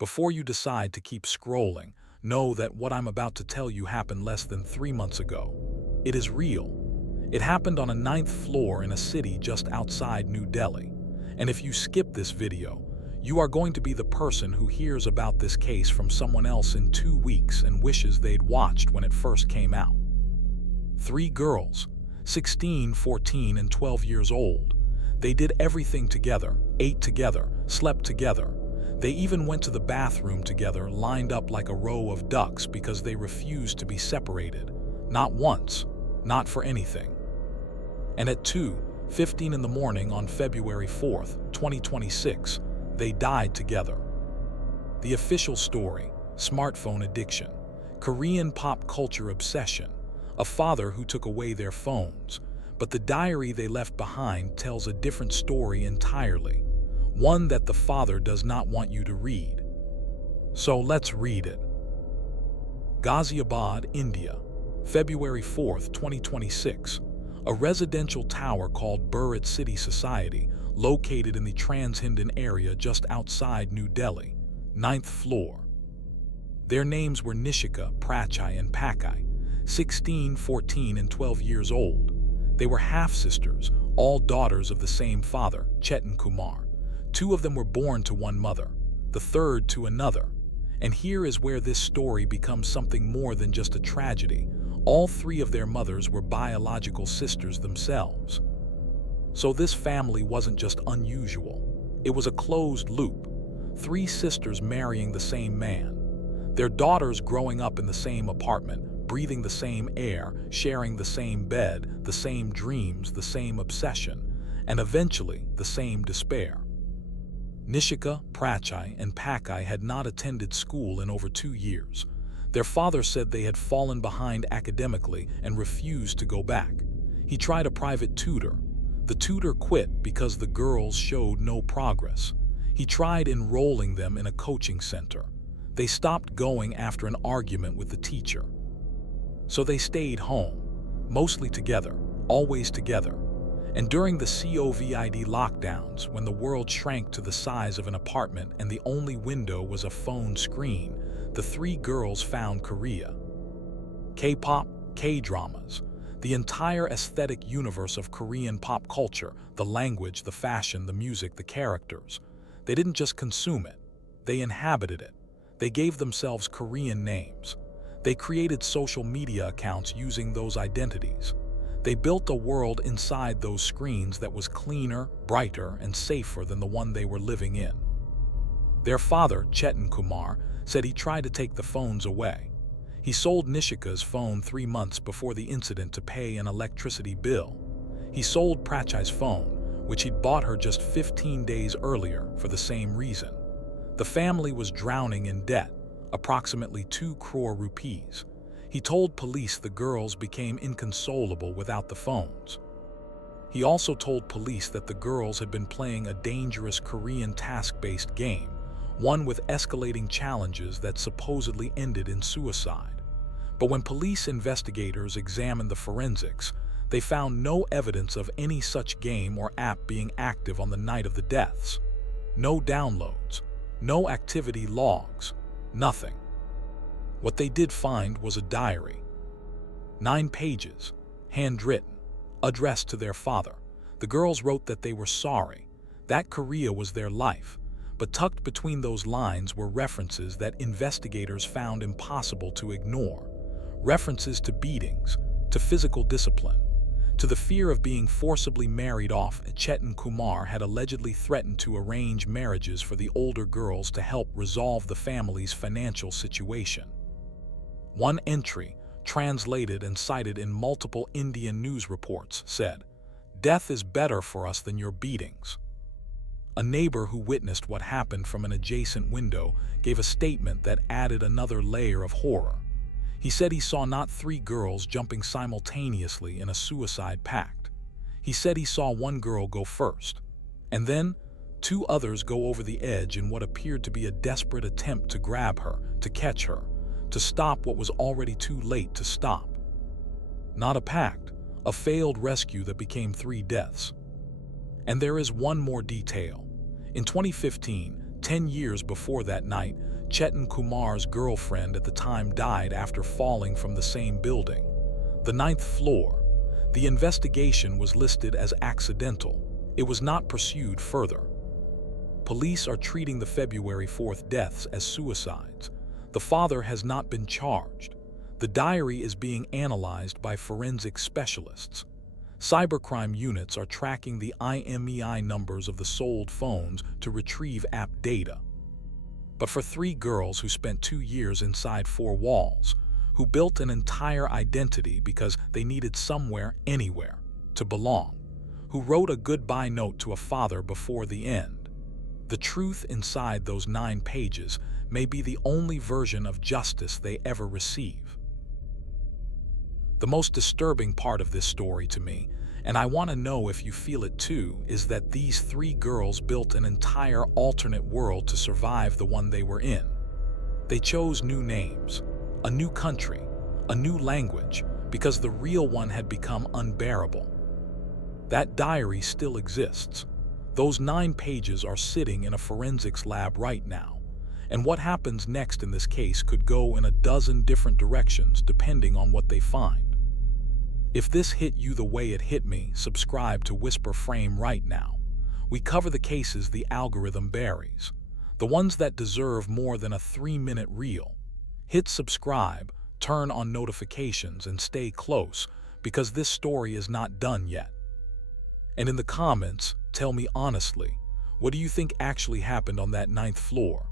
Before you decide to keep scrolling, know that what I'm about to tell you happened less than 3 months ago. It is real. It happened on a 9th floor in a city just outside New Delhi. And if you skip this video, you are going to be the person who hears about this case from someone else in 2 weeks and wishes they'd watched when it first came out. 3 girls, 16, 14, and 12 years old. They did everything together, ate together, slept together. They even went to the bathroom together, lined up like a row of ducks because they refused to be separated. Not once, not for anything. And at 2:15 in the morning on February 4th, 2026, they died together. The official story: smartphone addiction, Korean pop culture obsession, a father who took away their phones. But the diary they left behind tells a different story entirely, one that the father does not want you to read. So let's read it. Ghaziabad, India, February 4th, 2026. A residential tower called Bharat City Society, located in the Transhindan area just outside New Delhi, 9th floor. Their names were Nishika, Prachi, and Pakhi, 16, 14, and 12 years old. They were half-sisters, all daughters of the same father, Atul Kumar. 2 of them were born to one mother, the third to another. And here is where this story becomes something more than just a tragedy. All 3 of their mothers were biological sisters themselves. So this family wasn't just unusual. It was a closed loop. 3 sisters marrying the same man. Their daughters growing up in the same apartment, breathing the same air, sharing the same bed, the same dreams, the same obsession, and eventually the same despair. Nishika, Prachi, and Pakhi had not attended school in over 2 years. Their father said they had fallen behind academically and refused to go back. He tried a private tutor. The tutor quit because the girls showed no progress. He tried enrolling them in a coaching center. They stopped going after an argument with the teacher. So they stayed home, mostly together, always together. And during the COVID lockdowns, when the world shrank to the size of an apartment and the only window was a phone screen, the 3 girls found Korea. K-pop, K-dramas, the entire aesthetic universe of Korean pop culture, the language, the fashion, the music, the characters. They didn't just consume it, they inhabited it. They gave themselves Korean names. They created social media accounts using those identities. They built a world inside those screens that was cleaner, brighter, and safer than the one they were living in. Their father, Atul Kumar, said he tried to take the phones away. He sold Nishika's phone 3 months before the incident to pay an electricity bill. He sold Prachi's phone, which he'd bought her just 15 days earlier, for the same reason. The family was drowning in debt, approximately 2 crore rupees. He told police the girls became inconsolable without the phones. He also told police that the girls had been playing a dangerous Korean task-based game, one with escalating challenges that supposedly ended in suicide. But when police investigators examined the forensics, they found no evidence of any such game or app being active on the night of the deaths. No downloads, no activity logs, nothing. What they did find was a diary. 9 pages, handwritten, addressed to their father. The girls wrote that they were sorry, that Korea was their life, but tucked between those lines were references that investigators found impossible to ignore. References to beatings, to physical discipline, to the fear of being forcibly married off. Atul Kumar had allegedly threatened to arrange marriages for the older girls to help resolve the family's financial situation. One entry, translated and cited in multiple Indian news reports, said, "Death is better for us than your beatings." A neighbor who witnessed what happened from an adjacent window gave a statement that added another layer of horror. He said he saw not 3 girls jumping simultaneously in a suicide pact. He said he saw one girl go first, and then 2 others go over the edge in what appeared to be a desperate attempt to grab her, to catch her, to stop what was already too late to stop. Not a pact, a failed rescue that became 3 deaths. And there is one more detail. In 2015, 10 years before that night, Chetan Kumar's girlfriend at the time died after falling from the same building, the 9th floor. The investigation was listed as accidental. It was not pursued further. Police are treating the February 4th deaths as suicides. The father has not been charged. The diary is being analyzed by forensic specialists. Cybercrime units are tracking the IMEI numbers of the sold phones to retrieve app data. But for 3 girls who spent 2 years inside 4 walls, who built an entire identity because they needed somewhere, anywhere, to belong, who wrote a goodbye note to a father before the end, the truth inside those 9 pages may be the only version of justice they ever receive. The most disturbing part of this story to me, and I want to know if you feel it too, is that these 3 girls built an entire alternate world to survive the one they were in. They chose new names, a new country, a new language, because the real one had become unbearable. That diary still exists. Those 9 pages are sitting in a forensics lab right now, and what happens next in this case could go in a dozen different directions depending on what they find. If this hit you the way it hit me, subscribe to WhisprFrame right now. We cover the cases the algorithm buries, the ones that deserve more than a 3-minute reel. Hit subscribe, turn on notifications, and stay close, because this story is not done yet. And in the comments, tell me honestly, what do you think actually happened on that 9th floor?